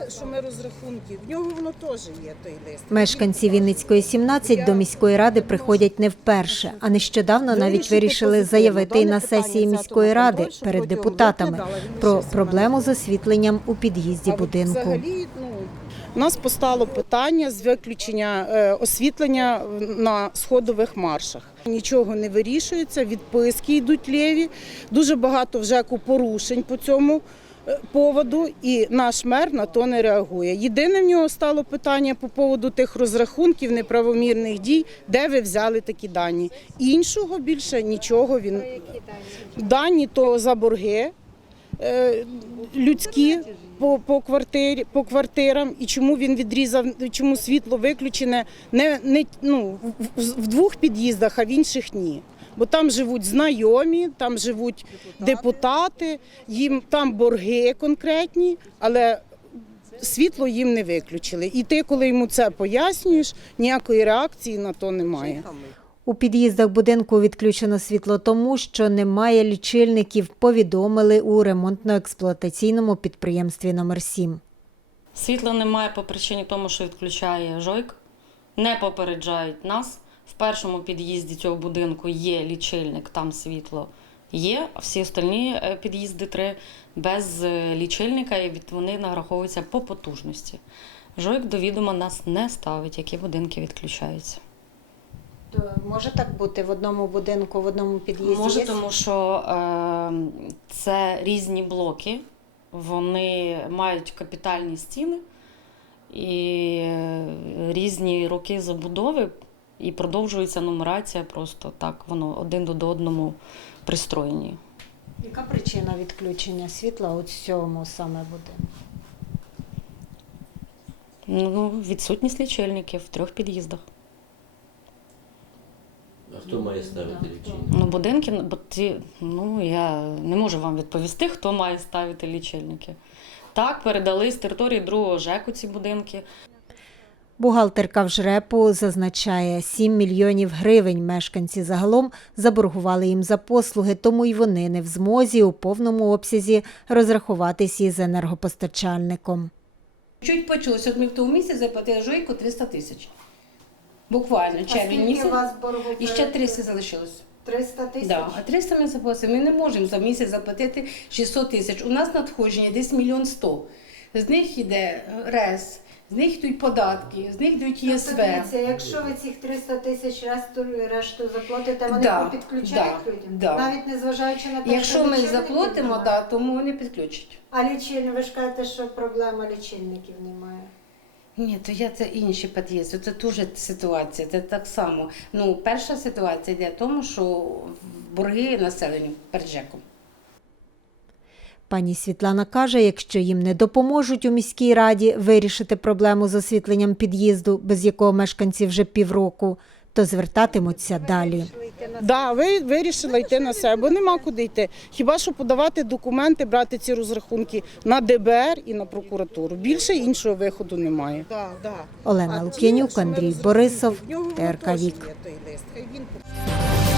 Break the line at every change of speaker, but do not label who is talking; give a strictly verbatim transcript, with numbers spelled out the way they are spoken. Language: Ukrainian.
що ми розрахунки, в нього воно теж є той лист.
Мешканці Вінницької, сімнадцять до міської ради приходять не вперше, а нещодавно навіть вирішили заявити на сесії міської ради перед депутатами про проблему з освітленням у під'їзді будинку.
У нас постало питання з виключення е, освітлення на сходових маршах. Нічого не вирішується, відписки йдуть лєві, дуже багато в ЖЕКу порушень по цьому е, поводу, і наш мер на то не реагує. Єдине в нього стало питання по поводу тих розрахунків неправомірних дій, де ви взяли такі дані. Іншого більше нічого він… Дані то за борги е, людські, По, по, квартирі, по квартирам, і чому він відрізав, чому світло виключене не, не, ну, в, в двох під'їздах, а в інших ні. Бо там живуть знайомі, там живуть депутати, їм там борги конкретні, але світло їм не виключили. І ти, коли йому це пояснюєш, ніякої реакції на то немає.
У під'їздах будинку відключено світло тому, що немає лічильників, повідомили у ремонтно-експлуатаційному підприємстві номер сім.
Світла немає по причині тому, що відключає ЖОЙК. Не попереджають нас. В першому під'їзді цього будинку є лічильник, там світло є, а всі остальні під'їзди три без лічильника, і вони нараховуються по потужності. ЖОЙК до відома нас не ставить, які будинки відключаються.
То може так бути в одному будинку, в одному під'їзді?
Може, тому що е, це різні блоки, вони мають капітальні стіни і е, різні роки забудови, і продовжується нумерація просто так, воно один до одному пристроєні.
Яка причина відключення світла у цьому саме будинку?
Ну, відсутність лічильників в трьох під'їздах.
А хто має ставити лічильники?
Ну, будинки, бо ті, ну, я не можу вам відповісти, хто має ставити лічильники. Так, передали з території другого ЖЕКу ці будинки.
Бухгалтерка в ЖРЕПу зазначає, сім мільйонів гривень мешканці загалом заборгували їм за послуги, тому й вони не в змозі у повному обсязі розрахуватись із енергопостачальником.
Чуть почулося, от ми в тому місяці заплатили ЖОЙКу триста тисяч. Буквально, червень місяць, і ще триста залишилось.
триста тисяч?
Да, а триста ми заплатили. Ми не можемо за місяць заплатити шістсот тисяч. У нас надходження десь мільйон сто. З них йде РЕС, з них йдуть податки, з них йдуть ЄСВ.
Тобто, дивіться, якщо ви цих триста тисяч решту, решту заплатите, вони
Да,
підключають
да,
людям?
да.
Навіть незважаючи на те,
Якщо
що
ми
лічильників
заплатимо,
немає?
да, тому вони підключать.
А лічильник, ви ж кажете, що проблема лічильників немає.
Ні, то я це інші під'їзди, це дуже ситуація, це так само. Ну, перша ситуація йде в тому, що борги населенню перед ЖЕКом.
Пані Світлана каже, якщо їм не допоможуть у міській раді вирішити проблему з освітленням під'їзду, без якого мешканці вже півроку, то звертатимуться далі.
Да, ви вирішила йти на себе, бо нема куди йти. Хіба що подавати документи, брати ці розрахунки на Д Б Р і на прокуратуру. Більше іншого виходу немає. Да, да.
Олена Лук'янюк, Андрій Борисов, Т Р К Вік.
Є той лист. Хай він